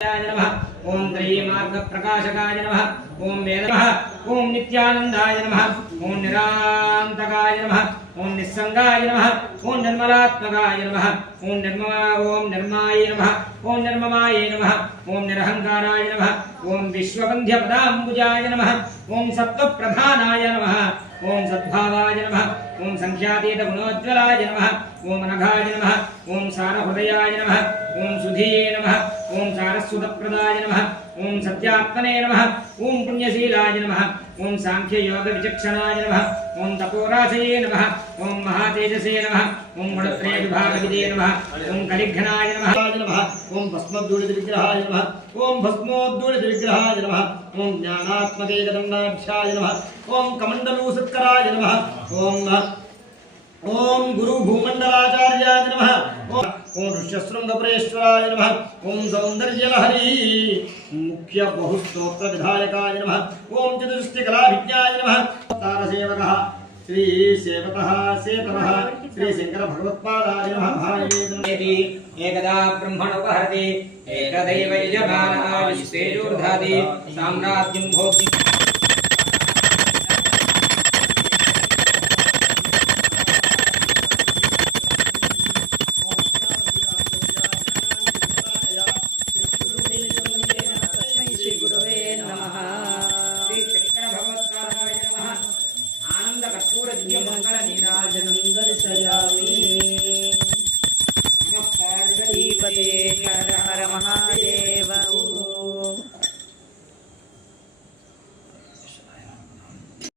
नमः ओम त्रयीमार्गप्रकाशकाय नमः ओम वेदनमः ओम नित्यानंदाय नमः ओम निरांतकाय नमः ओम निस्संगाय नमः ओम निर्मलात्मकाय नमः ओम निर्माय नमः ओम निर्ममाय नमः ओम निरहंकाराय नमः ओम विश्ववन्ध्यपदाम्बुजाय नमः ओम सत्त्वप्रधानाय नमः ओम सद्भावाय नमः ओम संख्यातीत गुणोज्ज्वलाय नमः ओम नघाय नमः ओम सारहृदयाय नमः ओम सुधीये नमः ओम सारस्वतप्रदाय नमः ओम सत्यात्मने नमः ओम पुण्यशीलाय नमः ओम सांख्ययोग विचक्षणाय नमः ओम तपोराशये नमः ओम महातेजसे नमः ओम गुणत्रय विभागविदे नमः ओम कलिघ्नाय नमः ओम भस्मोद्धूलितविग्रहाय नमः ओम भस्मोद्धूलितविग्रहाय नमः ओम ज्ञानात्मके गदण्डाभ्याय नमः ओम कमण्डलूसत्कराय नमः ओम गुरु भूमंडलाचार्याय नमः ओम ऋष्यशृंगपुरेश्वराय नमः ओम सौंदर्यलहरी मुख्य बहुस्तोत्र विधायकाय नमः ओम चतुष्टिकलाभिज्ञाय नमः तारसेवकः श्री सेवकः सेतवः श्री शंकर भगवत्पादाय नमः एकदा ब्रह्मणोपहरति एकदैव यजमानः विश्वेषूर्धाति साम्राज्यं भोक्ति